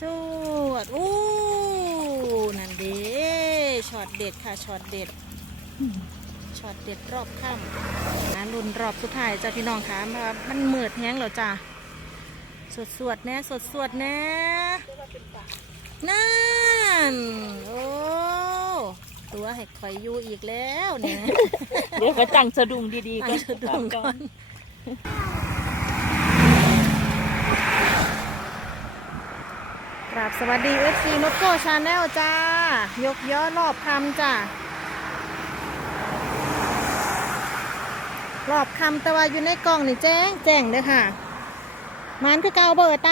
สวดอู้นั่นเด้ช็อตเด็ดค่ะช็อตเด็ดช็อตเด็ดรอบค่ำนะรุ่นรอบสุดท้ายจ้ะพี่น้องคะมามันเมืดแห้งแล้วจ้ะสดสวดๆแน่สดสวดๆแน่นั่นโอ้ตัวให้คอยอยู่อีกแล้วเนี่ยเดี๋ยวก็จังสะดุ้งดีๆตั้งสะดุ้งก่อน กราบสวัสดีเอฟซีนกโกชาแนลจ้า ยกย้อรอบคำจ้ารอบคำแต่ว่าอยู่ในกล่องนี่แจ้งแจ้งเด้อค่ะ มันคือเกาเบอร์ไต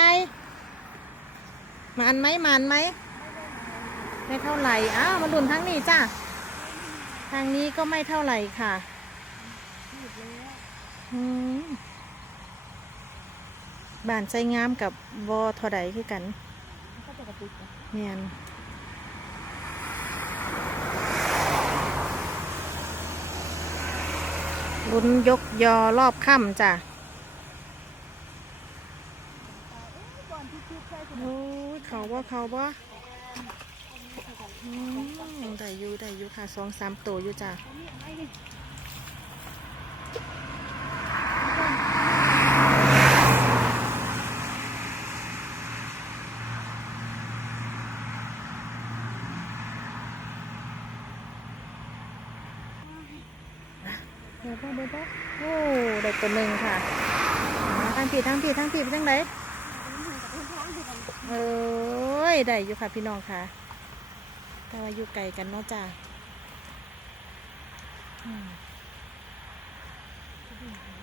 มันไหมมันไหมไม่เท่าไหร่อ้าวมาดุนทั้งนี้จ้าทางนี้ก็ไม่เท่าไหร่ค่ะอืมบ้านใจงามกับวอทอใดคือกัน เมียนลุ้นยกยอรอบค่ำจ้ะโอ้เขาว่าเขาว่าอืมได้อยู่ได้อยู่ค่ะสองสามตัวอยู่จ้ะ เดี๋ยวป่ะเดี๋ยวป่ะโอ้ได้ตัวหนึ่งค่ะทั้งผีทั้งผีทั้งผิดไปทางไหนเอ้ยได้อยู่ค่ะพี่น้องค่ะ แต่ว่าอยู่ไกลกันเนาะจ้า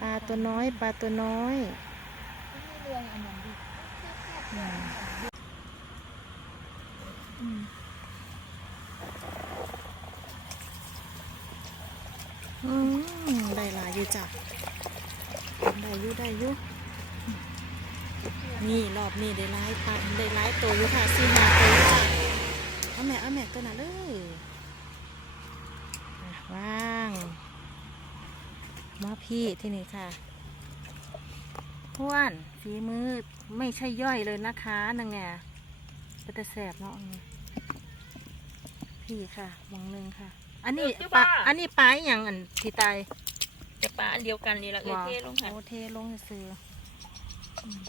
ปลาตัวน้อยปลาตัวน้อยอืมอืมอืมได้หลาย อยู่จ้ะได้อยู่ได้อยู่นี่รอบนี้ได้หลายปลาได้หลายตัวอยู่ค่ะสี่ห้าตัวอยู่จ้ะเอาแม่เอาแม่ตัวน่ะเลยอะว่างมาพี่ที่นี่ค่ะพ้วนฝีมือไม่ใช่ย่อยเลยนะคะนางแง่ก็จะแสบเนาะพี่ค่ะมองหนึ่งค่ะ อันนี้ปลาอันนี้ปลาอย่างอันที่ตาย จะปลาอันเดียวกันนี่ละเออเทลงหันโอเทลงซื้ออืม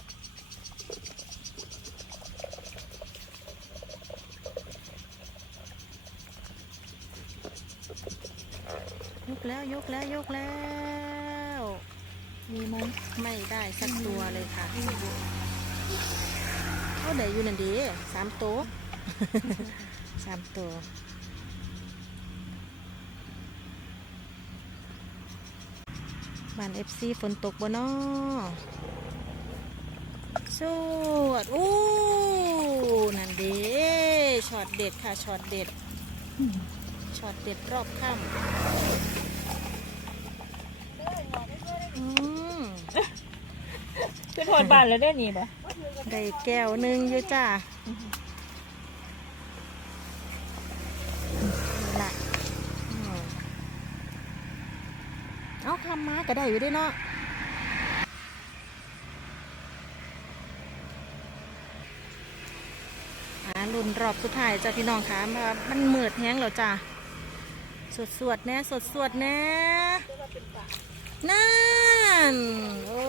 ยกแล้วยกแล้วยกแล้ว มีมั้งไม่ได้สักตัวเลยค่ะเขาเดี๋ยวอยู่นั่นดีสามตัวสามตัว บ้านเอฟซีฝนตกบ่นอสวดอู้นั่นเด้ช็อตเด็ดค่ะช็อตเด็ดช็อตเด็ดรอบค่ำอืมคือโทษบ้านแล้วได้นี่บ่ได้แก้วหนึ่งอยู่จ้านี่ละอืม เอาคำมาก็ได้อยู่เด้วยเนาะอ่ารุ่นรอบสุดท้ายจ้ะพี่น้องคะมามันมืดแห้งแล้วจ้ะสดสวดๆแน่สดสวดๆแน่นั่น โอ้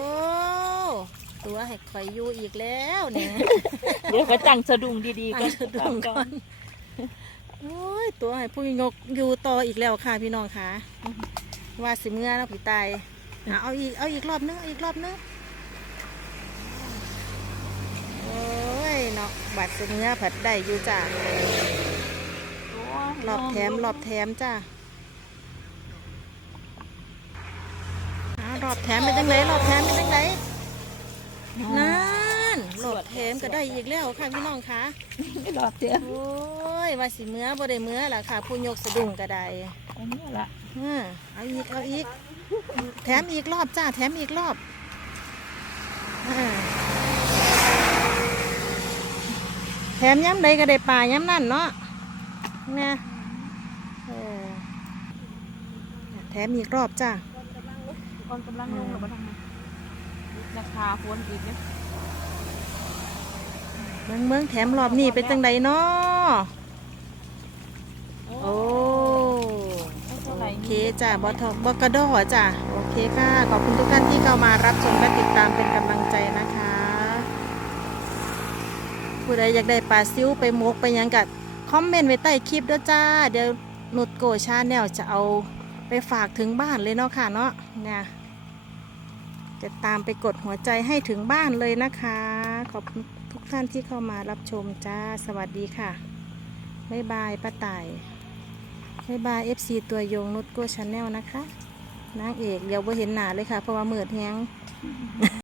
ตัวให้คอยอยู่อีกแล้วเนี่ยเดี๋ยวก็จังสะดุ้งดีๆตั้งสะดุ้งก่อนโอ้ยตัวให้ผู้ยกอยู่ต่ออีกแล้วค่ะพี่น้องคะ ว่าสิเมื่อแล้วผีตายอะเอาอีก เอาอีกรอบนึงเอาอีกรอบนึงโอ้ยเนาะบัตรสิเมื่อผัดได้อยู่จ้ะรอบแถมรอบแถมจ้าอ้าวรอบแถมเป็นจังไงรอบแถมเป็นจังไงนั่นรอบแถมก็ได้อีกแล้วค่ะพี่น้องคะไม่รอบเดียวโอ้ยว่าสิเมื่อบ่ได้เมื่อล่ะค่ะ ผู้ยกสะดุ้งก็ได้ อันนี้ละเออเอาอีกเอาอีก แถมอีกรอบจ้า แถมอีกรอบเออแถมย้ำใดก็ได้ปลาย้ำนั่นเนาะเนี่ยเออแถมอีกรอบจ้าก่อนกำลังลงหรือบ่ทำไมราคาฝนอีกเนี่ยเมืองเมืองแถมรอบนี้เป็นจังไดเนาะโอ้โอเค จ้ะบอทบกระโดอจ้ะโอเคค่ะ ขอบคุณทุกท่านที่เข้ามารับชมและติดตามเป็นกำลังใจนะคะ ผู้ใดอยากได้ปลาซิวไปมกไปยังกัดคอมเมนต์ไว้ใต้คลิปด้วยจ้า เดี๋ยวนุดโกชาแนลจะเอาไปฝากถึงบ้านเลยเนาะค่ะเนาะเนี่ยจะตามไปกดหัวใจให้ถึงบ้านเลยนะคะ ขอบคุณทุกท่านที่เข้ามารับชมจ้า สวัสดีค่ะ บ๊ายบายป้าต่าย บ๊ายบาย FC ตัวยงนุดโกชาแนลนะคะนางเอกเดี๋ยวบ่เห็นหน้าเลยค่ะ เพราะว่ามืดแฮง